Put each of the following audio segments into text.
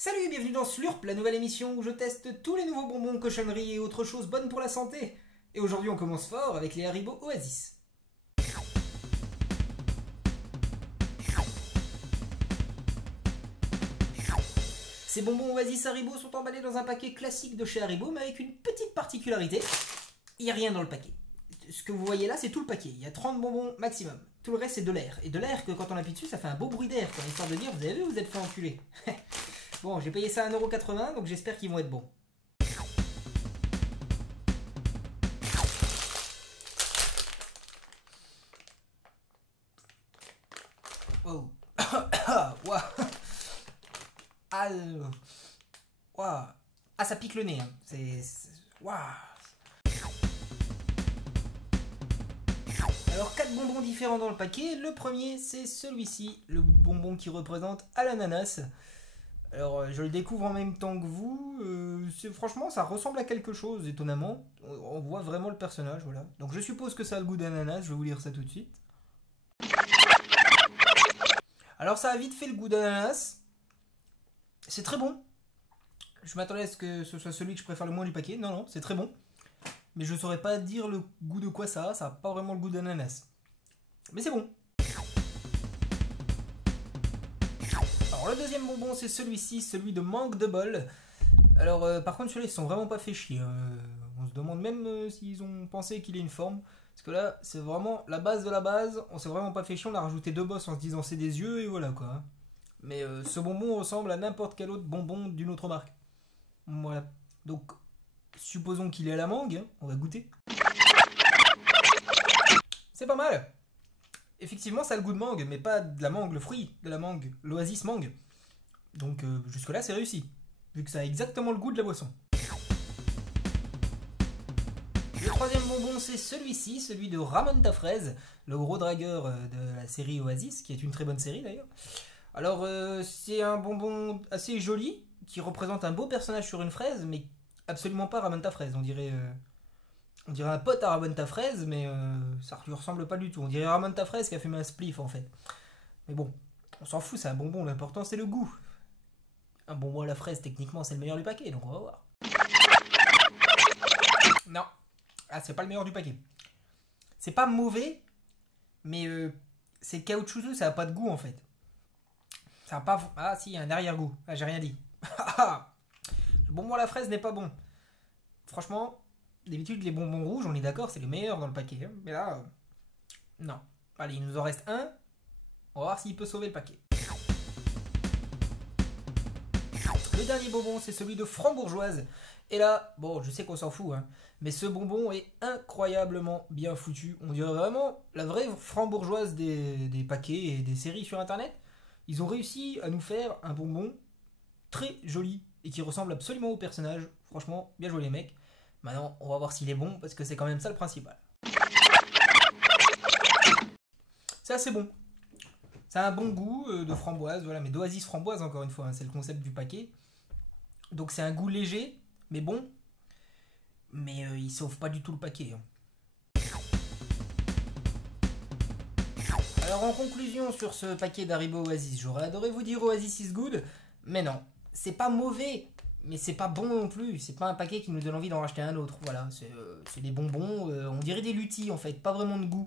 Salut et bienvenue dans Slurp, la nouvelle émission où je teste tous les nouveaux bonbons, cochonneries et autres choses bonnes pour la santé. Et aujourd'hui on commence fort avec les Haribo Oasis. Ces bonbons Oasis Haribo sont emballés dans un paquet classique de chez Haribo, mais avec une petite particularité, il n'y a rien dans le paquet. Ce que vous voyez là, c'est tout le paquet, il y a 30 bonbons maximum. Tout le reste c'est de l'air, et de l'air que quand on appuie dessus, ça fait un beau bruit d'air, histoire de dire, vous avez vu, vous êtes fait enculer. Bon, j'ai payé ça à 1,80€, donc j'espère qu'ils vont être bons. Wow. Wow. Wow. Ah, ça pique le nez. Hein. Wow. Alors, 4 bonbons différents dans le paquet. Le premier, c'est celui-ci, le bonbon qui représente à l'ananas. Alors, je le découvre en même temps que vous. Franchement, ça ressemble à quelque chose, étonnamment. On voit vraiment le personnage, voilà. Donc, je suppose que ça a le goût d'ananas. Je vais vous lire ça tout de suite. Alors, ça a vite fait le goût d'ananas. C'est très bon. Je m'attendais à ce que ce soit celui que je préfère le moins du paquet. Non, non, c'est très bon. Mais je ne saurais pas dire le goût de quoi ça a. Ça n'a pas vraiment le goût d'ananas. Mais c'est bon. Alors le deuxième bonbon c'est celui-ci, celui de mangue de bol. Alors par contre celui-là ils se sont vraiment pas fait chier. On se demande même s'ils ont pensé qu'il ait une forme. Parce que là c'est vraiment la base de la base. On s'est vraiment pas fait chier, on a rajouté 2 bosses en se disant c'est des yeux et voilà quoi. Mais ce bonbon ressemble à n'importe quel autre bonbon d'une autre marque. Voilà. Donc supposons qu'il est à la mangue, on va goûter. C'est pas mal. Effectivement, ça a le goût de mangue, mais pas de la mangue, le fruit de la mangue, l'oasis mangue. Donc jusque-là, c'est réussi, vu que ça a exactement le goût de la boisson. Le troisième bonbon, c'est celui-ci, celui de Ramanta Fraise, le gros dragueur de la série Oasis, qui est une très bonne série d'ailleurs. Alors, c'est un bonbon assez joli, qui représente un beau personnage sur une fraise, mais absolument pas Ramanta Fraise. On dirait un pote à Ramon Fraise, mais ça lui ressemble pas du tout. On dirait Ramon Fraise qui a fumé un spliff en fait. Mais bon, on s'en fout, c'est un bonbon, l'important c'est le goût. Un bonbon à la fraise, techniquement, c'est le meilleur du paquet, donc on va voir. Non, ah, c'est pas le meilleur du paquet. C'est pas mauvais, mais c'est caoutchouteux, ça a pas de goût en fait. Ça a pas. Ah si, il y a un arrière-goût. Ah, j'ai rien dit. Le bonbon à la fraise n'est pas bon. Franchement. D'habitude, les bonbons rouges, on est d'accord, c'est les meilleurs dans le paquet. Hein. Mais là, non. Allez, il nous en reste un. On va voir s'il peut sauver le paquet. Le dernier bonbon, c'est celui de frambourgeoise. Et là, bon, je sais qu'on s'en fout, hein, mais ce bonbon est incroyablement bien foutu. On dirait vraiment la vraie frambourgeoise des paquets et des séries sur Internet. Ils ont réussi à nous faire un bonbon très joli et qui ressemble absolument au personnage. Franchement, bien joué les mecs. Maintenant, on va voir s'il est bon, parce que c'est quand même ça le principal. C'est assez bon. Ça a un bon goût de framboise, voilà, mais d'oasis framboise encore une fois, hein, c'est le concept du paquet. Donc c'est un goût léger, mais bon. Mais il sauve pas du tout le paquet. Hein. Alors en conclusion sur ce paquet d'Haribo Oasis, j'aurais adoré vous dire Oasis is good, mais non, c'est pas mauvais. Mais c'est pas bon non plus, c'est pas un paquet qui nous donne envie d'en racheter un autre. Voilà, c'est des bonbons, on dirait des lutis en fait, pas vraiment de goût.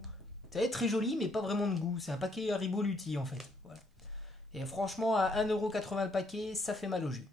Ça va être très joli, mais pas vraiment de goût. C'est un paquet Haribo lutis en fait. Voilà. Et franchement, à 1,80€ le paquet, ça fait mal au jus.